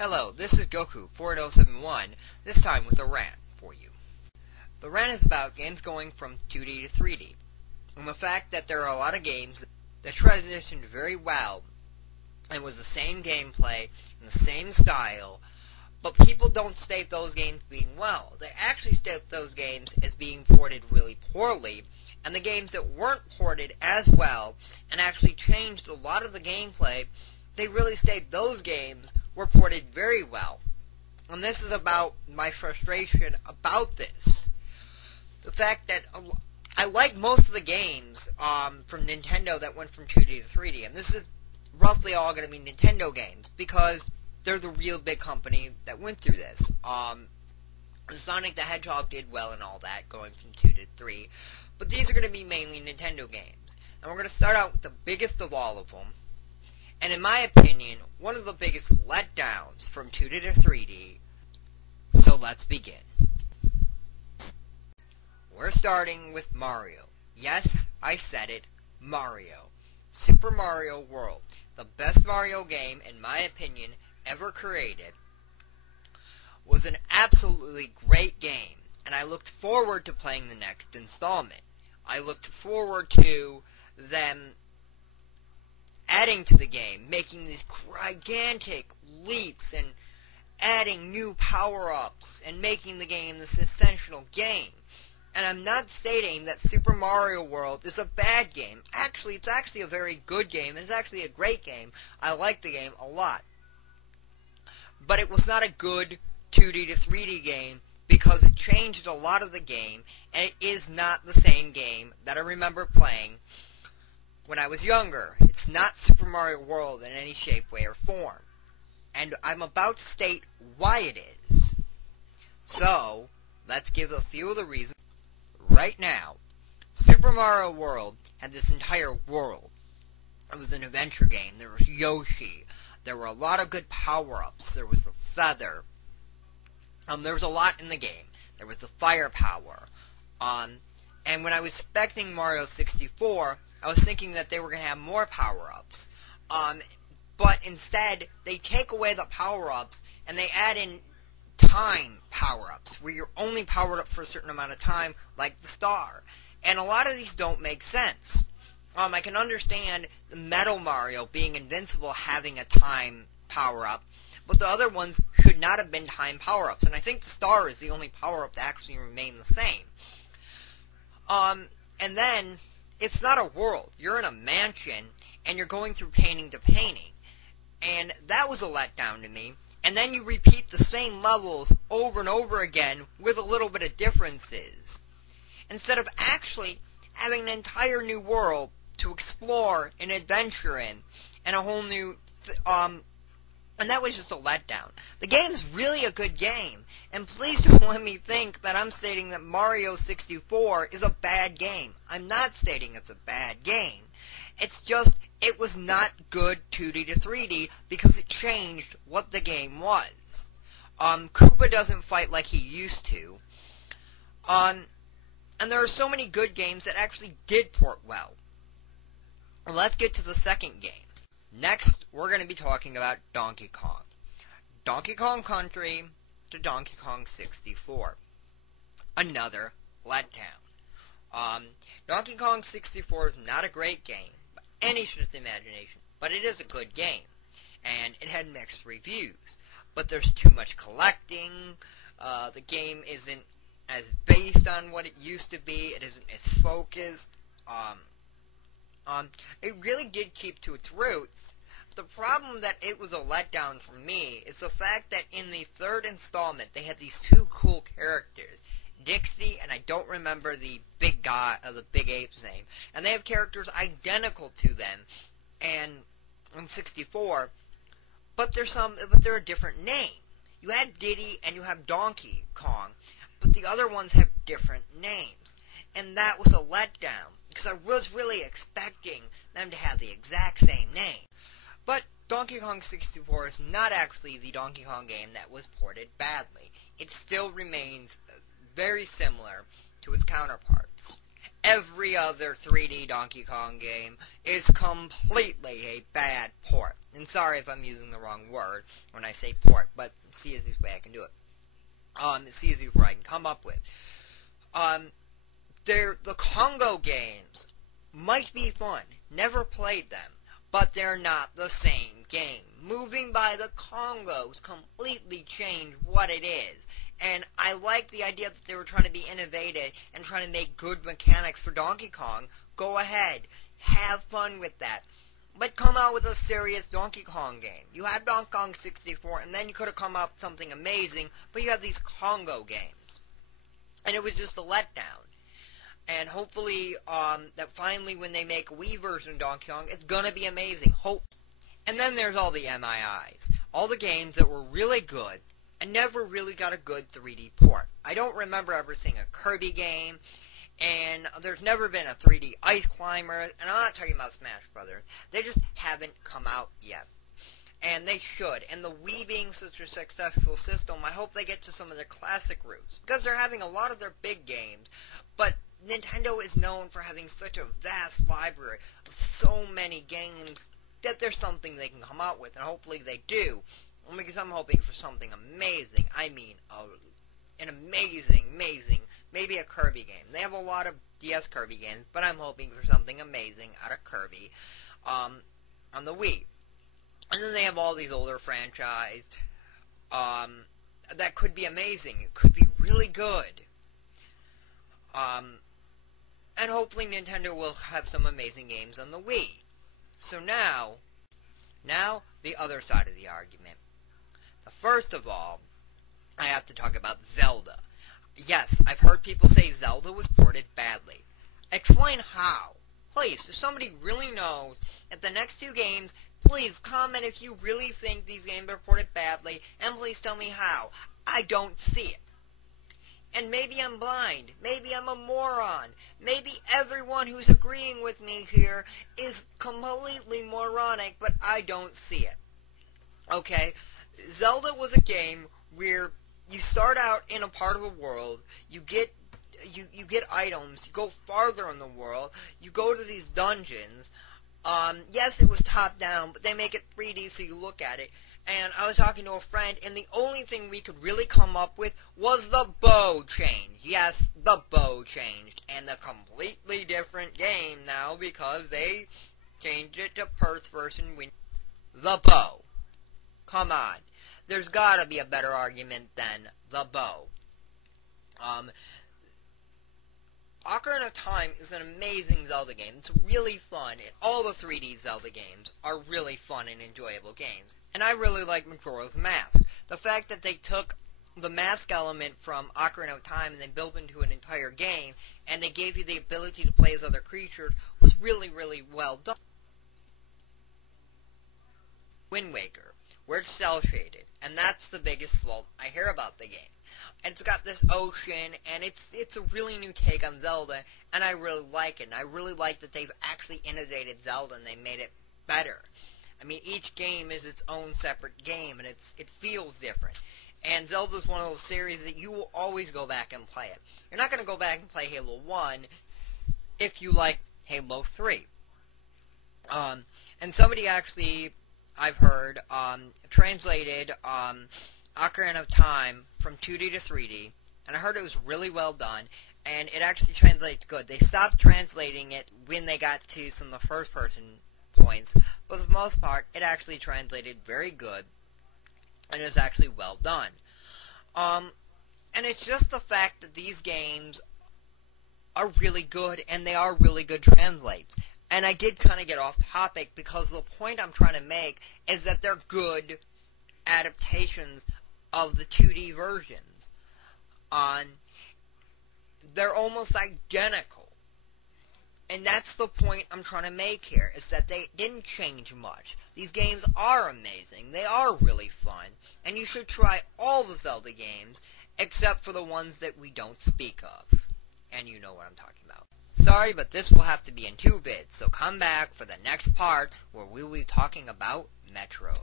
Hello, this is Goku 4071, this time with a rant for you. The rant is about games going from 2D to 3D, and the fact that there are a lot of games that transitioned very well and was the same gameplay and the same style, but people don't state those games being well. They actually state those games as being ported really poorly, and the games that weren't ported as well and actually changed a lot of the gameplay, they really state those games were ported very well. And this is about my frustration about this. The fact that I like most of the games from Nintendo that went from 2D to 3D, and this is roughly all going to be Nintendo games, because they're the real big company that went through this. Sonic the Hedgehog did well and all that, going from 2 to 3, but these are going to be mainly Nintendo games. And we're going to start out with the biggest of all of them, and in my opinion, one of the biggest letdowns from 2D to 3D, so let's begin. We're starting with Mario. Yes, I said it, Mario. Super Mario World, the best Mario game, in my opinion, ever created, was an absolutely great game, and I looked forward to playing the next installment. I looked forward to them adding to the game, making these gigantic leaps and adding new power-ups and making the game this essential game. And I'm not stating that Super Mario World is a bad game. Actually, it's actually a very good game. It's actually a great game. I like the game a lot. But it was not a good 2D to 3D game because it changed a lot of the game, and it is not the same game that I remember playing when I was younger. It's not Super Mario World in any shape, way, or form. And I'm about to state why it is. So, let's give a few of the reasons. Right now, Super Mario World had this entire world. It was an adventure game. There was Yoshi. There were a lot of good power-ups. There was the feather. There was a lot in the game. There was the firepower. And when I was expecting Mario 64, I was thinking that they were going to have more power-ups. But instead, they take away the power-ups, and they add in time power-ups, where you're only powered up for a certain amount of time, like the star. And a lot of these don't make sense. I can understand the Metal Mario being invincible having a time power-up, but the other ones should not have been time power-ups. And I think the star is the only power-up that actually remained the same. And then, it's not a world. You're in a mansion, and you're going through painting to painting. And that was a letdown to me. And then you repeat the same levels over and over again with a little bit of differences, instead of actually having an entire new world to explore and adventure in, and a whole new, and that was just a letdown. The game's really a good game, and please don't let me think that I'm stating that Mario 64 is a bad game. I'm not stating it's a bad game. It's just, it was not good 2D to 3D because it changed what the game was. Koopa doesn't fight like he used to. And there are so many good games that actually did port well. Let's get to the second game. Next, we're going to be talking about Donkey Kong. Donkey Kong Country to Donkey Kong 64. Another letdown. Donkey Kong 64 is not a great game by any stretch of the imagination, but it is a good game, and it had mixed reviews. But there's too much collecting, the game isn't as based on what it used to be, it isn't as focused, it really did keep to its roots. The problem that it was a letdown for me is the fact that in the third installment, they had these two cool characters, Dixie, and I don't remember the big guy, the big ape's name, and they have characters identical to them, and in 64, but they're a different name. You had Diddy and you have Donkey Kong, but the other ones have different names, and that was a letdown, because I was really expecting them to have the exact same name. But Donkey Kong 64 is not actually the Donkey Kong game that was ported badly. It still remains very similar to its counterparts. every other 3D Donkey Kong game is completely a bad port. And sorry if I'm using the wrong word when I say port, but it's the easiest way I can do it. It's the easiest way I can come up with. The Congo games might be fun. Never played them. But they're not the same game. Moving by the Congos completely changed what it is. And I like the idea that they were trying to be innovative and trying to make good mechanics for Donkey Kong. Go ahead. Have fun with that. But come out with a serious Donkey Kong game. You had Donkey Kong 64, and then you could have come up with something amazing, but you have these Congo games. And it was just a letdown. And hopefully, that finally when they make a Wii version of Donkey Kong, it's gonna be amazing. And then there's all the MIIs. All the games that were really good, and never really got a good 3D port. I don't remember ever seeing a Kirby game, and there's never been a 3D Ice Climber, and I'm not talking about Smash Brothers. They just haven't come out yet. And they should. And the Wii being such a successful system, I hope they get to some of their classic roots. Because they're having a lot of their big games, but Nintendo is known for having such a vast library of so many games that there's something they can come out with, and hopefully they do. Because I'm hoping for something amazing. I mean, an amazing, maybe a Kirby game. They have a lot of DS Kirby games, but I'm hoping for something amazing out of Kirby on the Wii. And then they have all these older franchises that could be amazing. It could be really good. And hopefully Nintendo will have some amazing games on the Wii. So now the other side of the argument. First of all, I have to talk about Zelda. Yes, I've heard people say Zelda was ported badly. Explain how. Please, if somebody really knows at the next two games, please comment if you really think these games are ported badly, and please tell me how. I don't see it. And maybe I'm blind. Maybe I'm a moron. Maybe everyone who's agreeing with me here is completely moronic, but I don't see it. Okay? Zelda was a game where you start out in a part of a world, you get items, you go farther in the world, you go to these dungeons. Yes, it was top down, but they make it 3D so you look at it. And I was talking to a friend, and the only thing we could really come up with was the bow change. Yes, the bow changed. And a completely different game now because they changed it to first person. The bow. Come on. There's gotta be a better argument than the bow. Ocarina of Time is an amazing Zelda game. It's really fun, and all the 3D Zelda games are really fun and enjoyable games. And I really like Majora's Mask. The fact that they took the mask element from Ocarina of Time and they built into an entire game, and they gave you the ability to play as other creatures, was really, really well done. Wind Waker, where it's cel-shaded, and that's the biggest fault I hear about the game. And it's got this ocean, and it's a really new take on Zelda, and I really like it. And I really like that they've actually innovated Zelda and they made it better. I mean, each game is its own separate game, and it feels different. And Zelda's one of those series that you will always go back and play it. You're not going to go back and play Halo 1 if you like Halo 3. And somebody actually, I've heard, translated Ocarina of Time from 2D to 3D, and I heard it was really well done, and it actually translates good. They stopped translating it when they got to some of the first-person points, but for the most part, it actually translated very good, and it was actually well done. And it's just the fact that these games are really good, and they are really good translates. And I did kind of get off topic because the point I'm trying to make is that they're good adaptations of the 2D versions. They're almost identical. And that's the point I'm trying to make here, is that they didn't change much. These games are amazing. They are really fun. And you should try all the Zelda games, except for the ones that we don't speak of. And you know what I'm talking about. Sorry, but this will have to be in 2 vids, so come back for the next part where we will be talking about Metro.